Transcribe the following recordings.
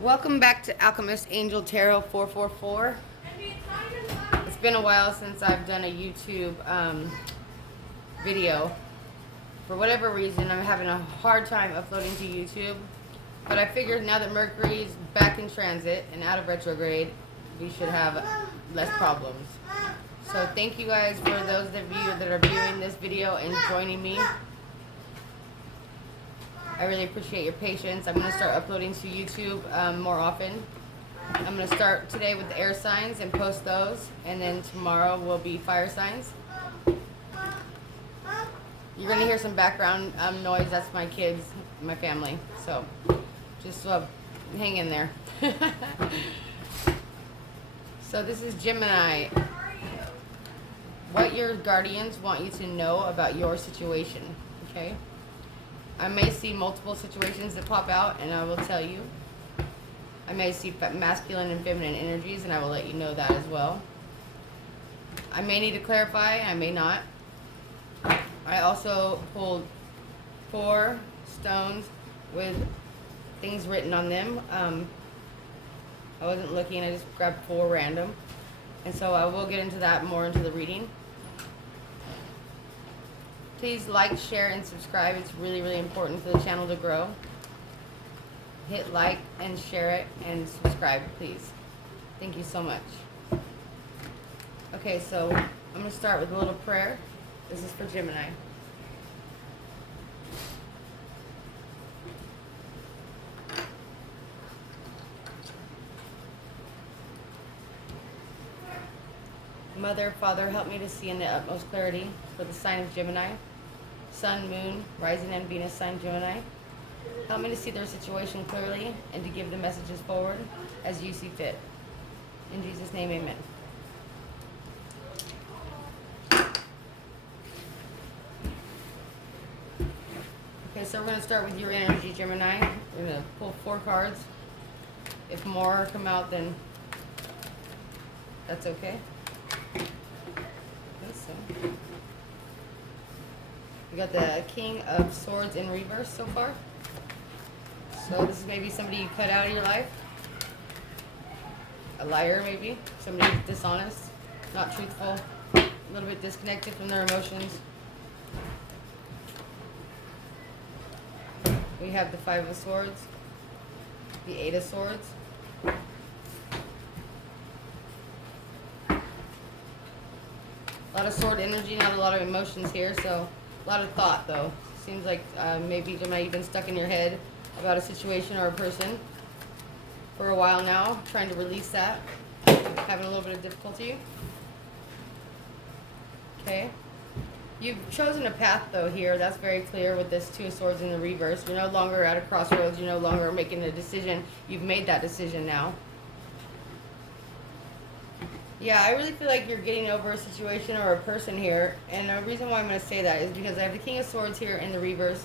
Welcome back to Alchemist Angel Tarot 444. It's been a while since I've done a YouTube video. For whatever reason, I'm having a hard time uploading to YouTube. But I figured now that Mercury's back in transit and out of retrograde, we should have less problems. So thank you guys for those of you that are viewing this video and joining me. I really appreciate your patience. I'm going to start uploading to YouTube more often. I'm going to start today with the air signs and post those. And then tomorrow will be fire signs. You're going to hear some background noise. That's my kids, my family. So just hang in there. So this is Gemini. What your guardians want you to know about your situation. Okay? I may see multiple situations that pop out, and I will tell you. I may see masculine and feminine energies, and I will let you know that as well. I may need to clarify, I may not. I also pulled 4 stones with things written on them. I wasn't looking, I just grabbed 4 random. And so I will get into that more into the reading. Please like, share, and subscribe. It's really, really important for the channel to grow. Hit like and share it and subscribe, please. Thank you so much. Okay, so I'm going to start with a little prayer. This is for Gemini. Mother, Father, help me to see in the utmost clarity for the sign of Gemini. Sun, Moon, Rising, and Venus sign Gemini. Help me to see their situation clearly and to give the messages forward as you see fit. In Jesus' name, amen. Okay, so we're going to start with your energy, Gemini. We're going to pull 4 cards. If more come out, then that's okay. We got the King of Swords in reverse so far. So this is maybe somebody you cut out of your life. A liar maybe. Somebody who's dishonest, not truthful, a little bit disconnected from their emotions. We have the 5 of Swords, the 8 of Swords. A lot of sword energy, not a lot of emotions here, so a lot of thought though. Seems like maybe you might have been stuck in your head about a situation or a person for a while now, trying to release that, having a little bit of difficulty. Okay. You've chosen a path though here, that's very clear with this 2 of Swords in the reverse. You're no longer at a crossroads, you're no longer making a decision. You've made that decision now. Yeah, I really feel like you're getting over a situation or a person here. And the reason why I'm going to say that is because I have the King of Swords here in the reverse.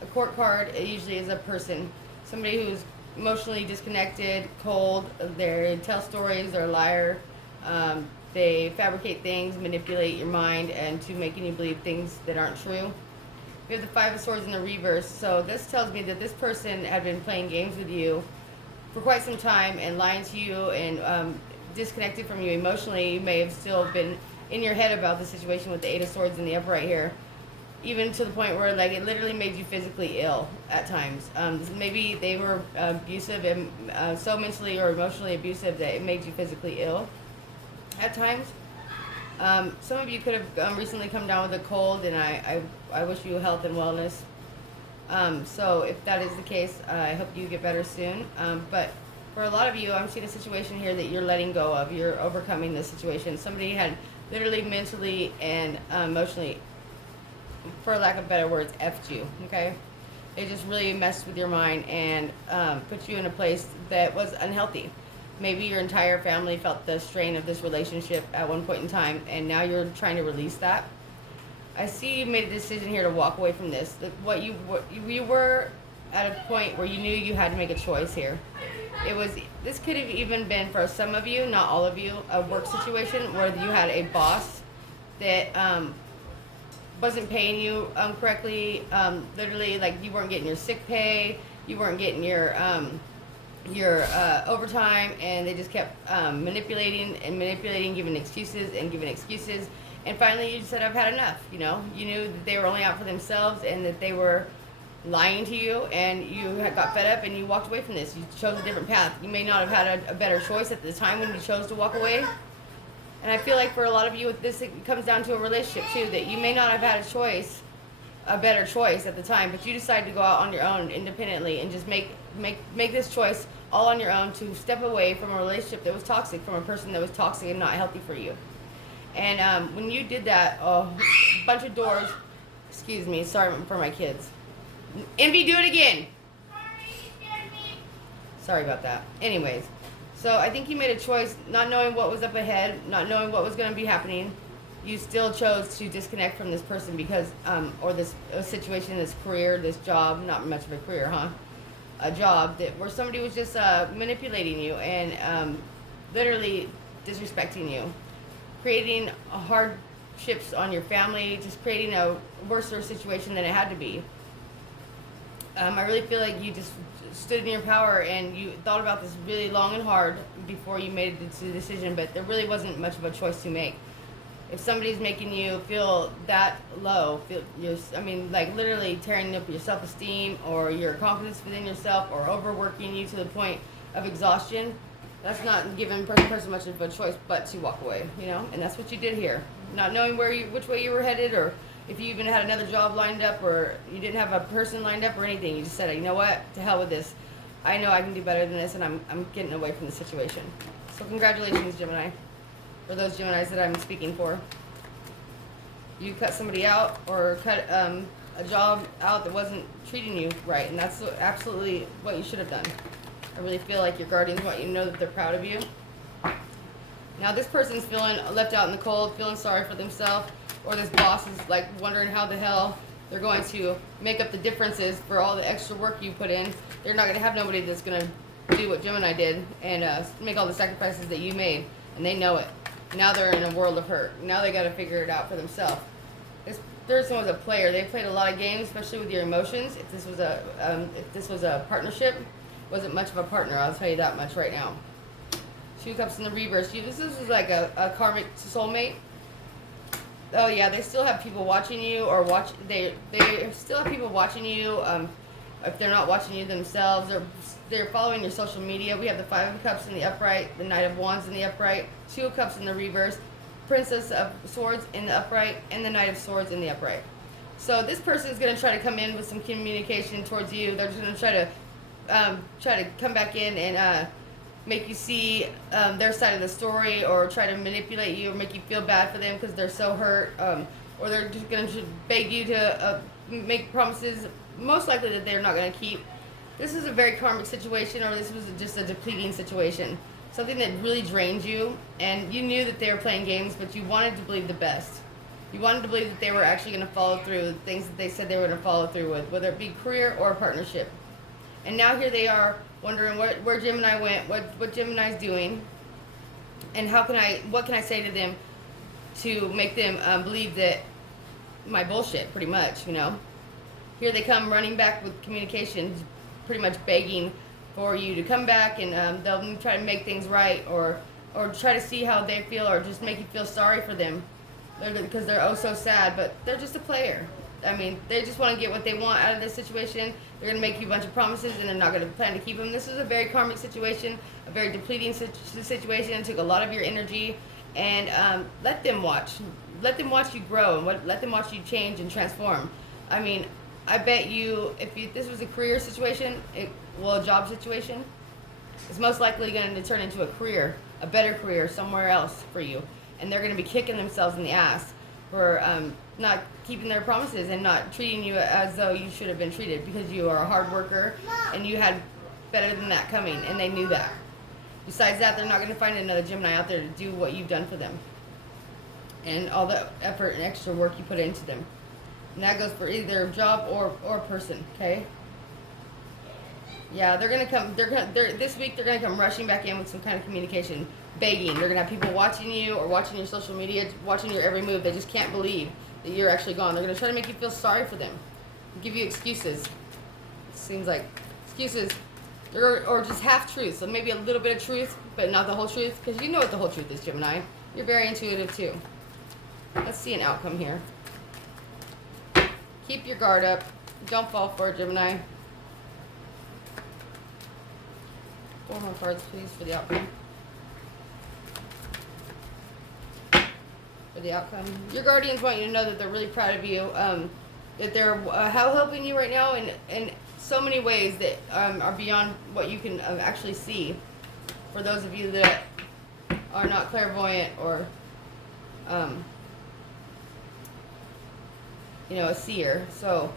A court card, it usually is a person. Somebody who's emotionally disconnected, cold. They tell stories, they're a liar. They fabricate things, manipulate your mind, and to making you believe things that aren't true. We have the 5 of Swords in the reverse. So this tells me that this person had been playing games with you for quite some time and lying to you and disconnected from you emotionally. You may have still been in your head about the situation with the 8 of Swords in the upright here, even to the point where like it literally made you physically ill at times. Maybe they were abusive and so mentally or emotionally abusive that it made you physically ill at times. Some of you could have recently come down with a cold, and I wish you health and wellness. So if that is the case, I hope you get better soon. But for a lot of you, I'm seeing a situation here that you're letting go of. You're overcoming this situation. Somebody had literally, mentally, and emotionally, for lack of better words, effed you, okay? It just really messed with your mind and put you in a place that was unhealthy. Maybe your entire family felt the strain of this relationship at one point in time, and now you're trying to release that. I see you made a decision here to walk away from this. You were at a point where you knew you had to make a choice here. This could have even been, for some of you, not all of you, a work situation where you had a boss that wasn't paying you correctly. Literally, like you weren't getting your sick pay. you weren't getting your overtime, and they just kept manipulating and manipulating, giving excuses and giving excuses. And finally, you said, I've had enough. You know, you knew that they were only out for themselves and that they were lying to you, and you had got fed up and you walked away from this. You chose a different path. You may not have had a better choice at the time when you chose to walk away. And I feel like for a lot of you, this it comes down to a relationship too, that you may not have had a better choice at the time, but you decided to go out on your own independently and just make this choice all on your own to step away from a relationship that was toxic, from a person that was toxic and not healthy for you. And when you did that, a bunch of doors, excuse me, sorry for my kids. Envy, do it again. Sorry about that. Anyways, so I think you made a choice, not knowing what was up ahead, not knowing what was going to be happening. You still chose to disconnect from this person because, or this situation, this career, this job, not much of a career, huh? A job where somebody was just manipulating you and literally disrespecting you, creating hardships on your family, just creating a worse situation than it had to be. I really feel like you just stood in your power and you thought about this really long and hard before you made the decision, but there really wasn't much of a choice to make. If somebody's making you feel that low, like literally tearing up your self-esteem or your confidence within yourself or overworking you to the point of exhaustion, that's not giving a person much of a choice but to walk away, you know? And that's what you did here. Not knowing which way you were headed, or if you even had another job lined up, or you didn't have a person lined up or anything. You just said, you know what, to hell with this. I know I can do better than this, and I'm getting away from the situation. So congratulations, Gemini. For those Geminis that I'm speaking for. You cut somebody out or cut a job out that wasn't treating you right, and that's absolutely what you should have done. I really feel like your guardians want you to know that they're proud of you. Now this person's feeling left out in the cold, feeling sorry for themselves, or this boss is like wondering how the hell they're going to make up the differences for all the extra work you put in. They're not going to have nobody that's going to do what Gemini did and make all the sacrifices that you made, and they know it. Now they're in a world of hurt. Now they got to figure it out for themselves. This person was a player. They played a lot of games, especially with your emotions. If this was a partnership, wasn't much of a partner. I'll tell you that much right now. Two Cups in the reverse. This is like a karmic soulmate. Oh yeah, they still have people watching you, or they still have people watching you. If they're not watching you themselves, they're following your social media. We have the Five of Cups in the upright, the Knight of Wands in the upright, Two of Cups in the reverse, Princess of Swords in the upright, and the Knight of Swords in the upright. So this person is going to try to come in with some communication towards you. They're just going to try to come back in and make you see their side of the story, or try to manipulate you or make you feel bad for them because they're so hurt, or they're just going to beg you to make promises, most likely that they're not going to keep. This is a very karmic situation, or this was just a depleting situation, something that really drained you, and you knew that they were playing games, but you wanted to believe the best. You wanted to believe that they were actually going to follow through with things that they said they were going to follow through with, whether it be career or a partnership. And now here they are wondering where Gemini went, what Gemini's doing, and what can I say to them to make them believe that my bullshit, pretty much, you know. Here they come running back with communications, pretty much begging for you to come back, and they'll try to make things right, or try to see how they feel, or just make you feel sorry for them because they're oh so sad, but they're just a player. I mean, they just want to get what they want out of this situation. They're going to make you a bunch of promises, and they're not going to plan to keep them. This is a very karmic situation, a very depleting situation. It took a lot of your energy, and let them watch. Let them watch you grow, and let them watch you change and transform. I mean, I bet you, if this was a career situation, a job situation, it's most likely going to turn into a career, a better career somewhere else for you. And they're going to be kicking themselves in the ass for not keeping their promises and not treating you as though you should have been treated, because you are a hard worker and you had better than that coming, and they knew that. Besides that, they're not going to find another Gemini out there to do what you've done for them and all the effort and extra work you put into them. And that goes for either a job or a person, okay? Yeah, they're gonna come. This week they're gonna come rushing back in with some kind of communication, begging. They're gonna have people watching you or watching your social media, watching your every move. They just can't believe that you're actually gone. They're gonna try to make you feel sorry for them, give you excuses. It seems like excuses, or just half truth. So maybe a little bit of truth, but not the whole truth, because you know what the whole truth is, Gemini. You're very intuitive too. Let's see an outcome here. Keep your guard up. Don't fall for it, Gemini. 4 more cards, please, for the outcome. For the outcome. Your guardians want you to know that they're really proud of you. That they're helping you right now in so many ways that are beyond what you can actually see. For those of you that are not clairvoyant or, you know, a seer. So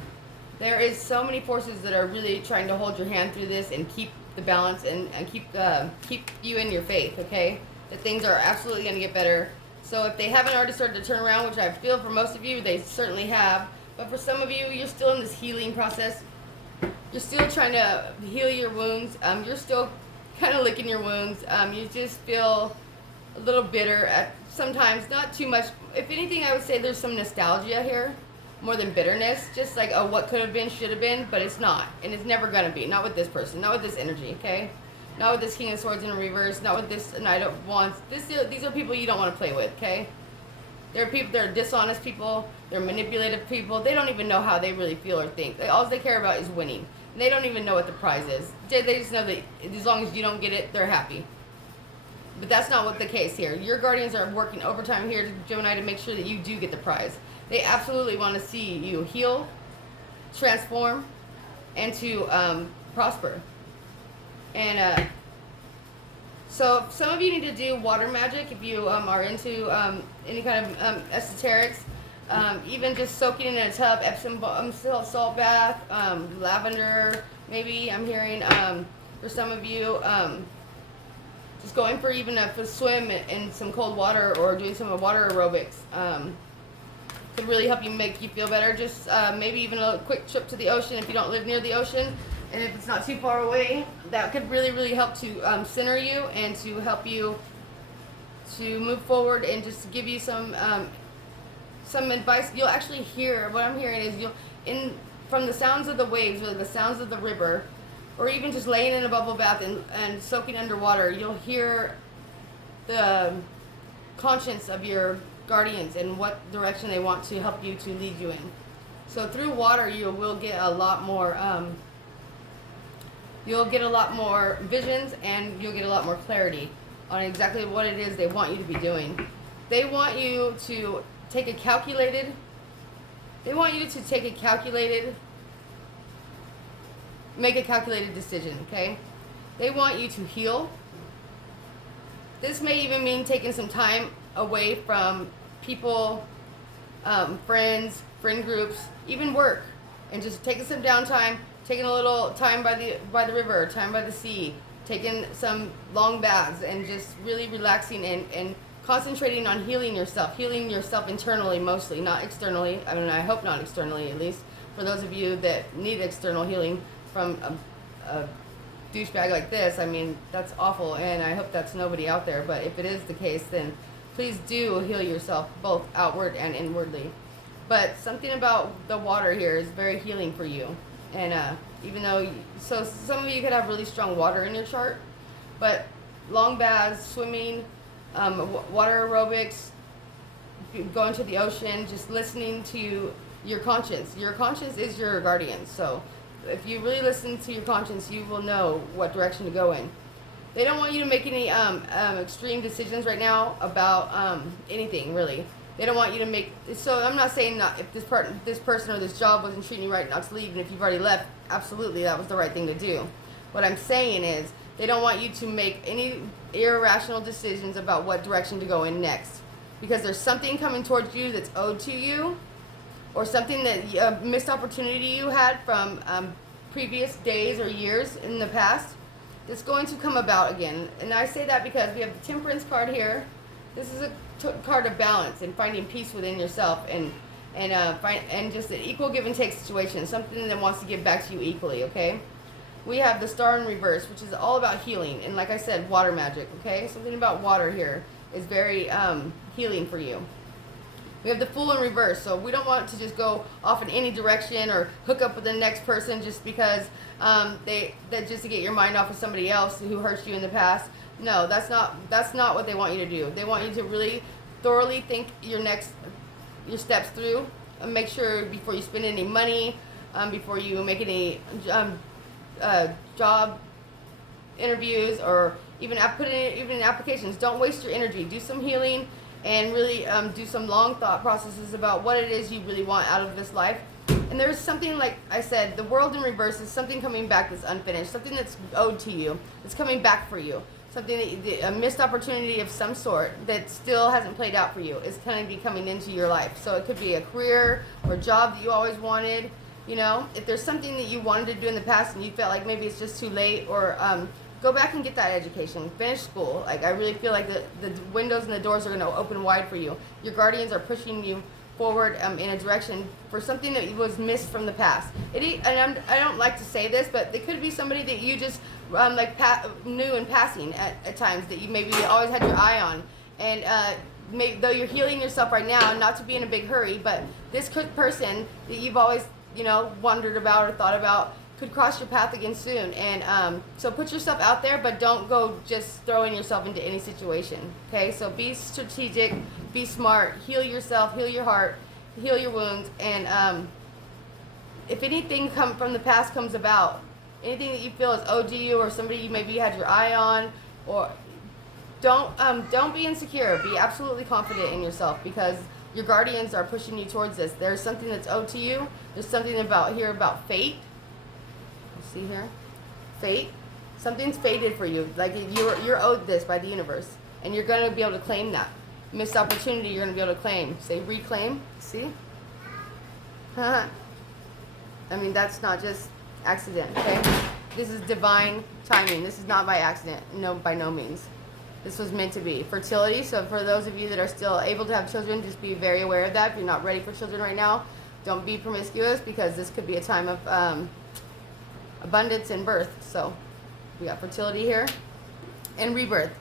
there is so many forces that are really trying to hold your hand through this and keep the balance and keep you in your faith, okay? That things are absolutely going to get better. So if they haven't already started to turn around, which I feel for most of you, they certainly have. But for some of you, you're still in this healing process. You're still trying to heal your wounds. You're still kind of licking your wounds. You just feel a little bitter at sometimes, not too much. If anything, I would say there's some nostalgia here, more than bitterness. Just like, oh, what could have been, should have been, but it's not. And it's never going to be. Not with this person. Not with this energy, okay? Not with this King of Swords in reverse. Not with this Knight of Wands. These are people you don't want to play with, okay? There are people that are dishonest people. They're manipulative people. They don't even know how they really feel or think. All they care about is winning. And they don't even know what the prize is. They just know that as long as you don't get it, they're happy. But that's not what the case here. Your guardians are working overtime here, Gemini, to make sure that you do get the prize. They absolutely want to see you heal, transform, and to prosper. And so some of you need to do water magic if you are into any kind of esoterics. Even just soaking in a tub, Epsom salt bath, lavender, maybe I'm hearing for some of you, just going for even a swim in some cold water or doing some water aerobics could really help you, make you feel better. Just maybe even a quick trip to the ocean if you don't live near the ocean. And if it's not too far away, that could really, really help to center you and to help you to move forward and just to give you some advice. You'll actually hear, what I'm hearing is from the sounds of the waves or the sounds of the river, or even just laying in a bubble bath and soaking underwater, you'll hear the conscience of your guardians and what direction they want to help you to lead you in. So through water, you will get a lot more... you'll get a lot more visions and you'll get a lot more clarity on exactly what it is they want you to be doing. They want you to take a calculated, make a calculated decision, okay? They want you to heal. This may even mean taking some time away from people, friends, friend groups, even work, and just taking some downtime, taking a little time by the river, time by the sea, taking some long baths, and just really relaxing and concentrating on healing yourself internally mostly, not externally. I mean, I hope not externally, at least. For those of you that need external healing from a douchebag like this, I mean, that's awful, and I hope that's nobody out there. But if it is the case, then please do heal yourself, both outward and inwardly. But something about the water here is very healing for you. And even though, so some of you could have really strong water in your chart, but long baths, swimming, water aerobics, going to the ocean, just listening to your conscience. Your conscience is your guardian. So if you really listen to your conscience, you will know what direction to go in. They don't want you to make any extreme decisions right now about anything, really. They don't want you to make, so I'm not saying not if this person or this job wasn't treating you right not to leave, and if you've already left, absolutely that was the right thing to do. What I'm saying is they don't want you to make any irrational decisions about what direction to go in next, because there's something coming towards you that's owed to you, or something that a missed opportunity you had from previous days or years in the past that's going to come about again. And I say that because we have the Temperance card here. This is a card of balance and finding peace within yourself, and just an equal give and take situation, something that wants to give back to you equally, okay? We have the Star in reverse, which is all about healing, and like I said, water magic, okay? Something about water here is very healing for you. We have the Fool in reverse, so we don't want to just go off in any direction or hook up with the next person just because just to get your mind off of somebody else who hurt you in the past. No, that's not what they want you to do. They want you to really thoroughly think your steps through, and make sure before you spend any money, before you make any job interviews, or even put in applications. Don't waste your energy. Do some healing and really do some long thought processes about what it is you really want out of this life. And there's something, like I said, the world in reverse is something coming back that's unfinished, something that's owed to you, that's coming back for you, something a missed opportunity of some sort that still hasn't played out for you is going to be coming into your life. So it could be a career or a job that you always wanted. You know, if there's something that you wanted to do in the past and you felt like maybe it's just too late, or go back and get that education, finish school. Like, I really feel like the windows and the doors are going to open wide for you. Your guardians are pushing you forward in a direction for something that was missed from the past. I don't like to say this, but it could be somebody that you just knew in passing at times, that you maybe always had your eye on. And though you're healing yourself right now, not to be in a big hurry, but this person that you've always wondered about or thought about could cross your path again soon. And so put yourself out there, but don't go just throwing yourself into any situation. Okay, so be strategic, be smart, heal yourself, heal your heart, heal your wounds. And if anything from the past comes about, anything that you feel is owed to you, or somebody you maybe had your eye on, or don't be insecure. Be absolutely confident in yourself, because your guardians are pushing you towards this. There's something that's owed to you. There's something about fate. See here, fate. Something's fated for you. Like, you're owed this by the universe, and you're going to be able to claim that missed opportunity. You're going to be able to claim. Say reclaim. See? I mean, that's not just accident. Okay, this is divine timing. This is not by accident. No, by no means. This was meant to be. Fertility. So for those of you that are still able to have children, just be very aware of that. If you're not ready for children right now, don't be promiscuous, because this could be a time of abundance and birth. So we got fertility here and rebirth.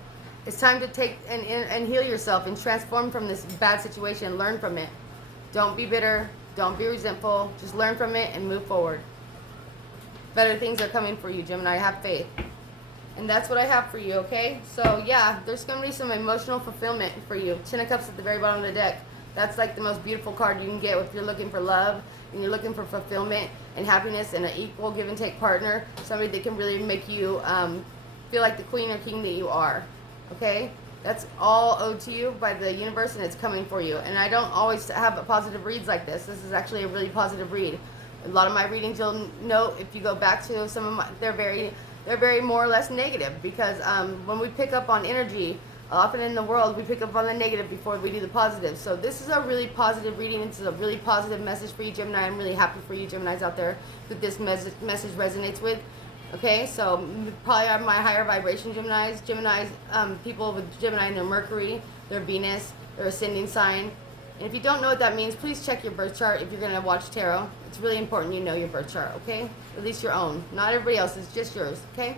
It's time to take and heal yourself and transform from this bad situation. Learn from it. Don't be bitter. Don't be resentful. Just learn from it and move forward. Better things are coming for you, Gemini. Have faith. And that's what I have for you, okay? So yeah, there's going to be some emotional fulfillment for you. 10 of Cups at the very bottom of the deck. That's like the most beautiful card you can get if you're looking for love and you're looking for fulfillment and happiness and an equal give and take partner. Somebody that can really make you feel like the queen or king that you are, okay? That's all owed to you by the universe, and it's coming for you. And I don't always have positive reads like this. This is actually a really positive read. A lot of my readings, you'll note, if you go back to some of my, they're very more or less negative, because when we pick up on energy, often in the world, we pick up on the negative before we do the positive. So this is a really positive reading. This is a really positive message for you, Gemini. I'm really happy for you, Geminis out there, that this message resonates with. Okay, so probably are my higher vibration Geminis. Geminis, people with Gemini in their Mercury, their Venus, their ascending sign. And if you don't know what that means, please check your birth chart if you're going to watch tarot. It's really important you know your birth chart, okay? At least your own. Not everybody else's, just yours, okay?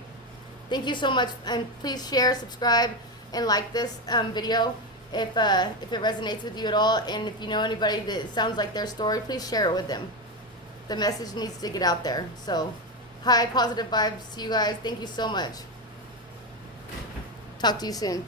Thank you so much, and please share, subscribe, and like this video if it resonates with you at all. And if you know anybody that sounds like their story, please share it with them. The message needs to get out there. So, high positive vibes to you guys. Thank you so much. Talk to you soon.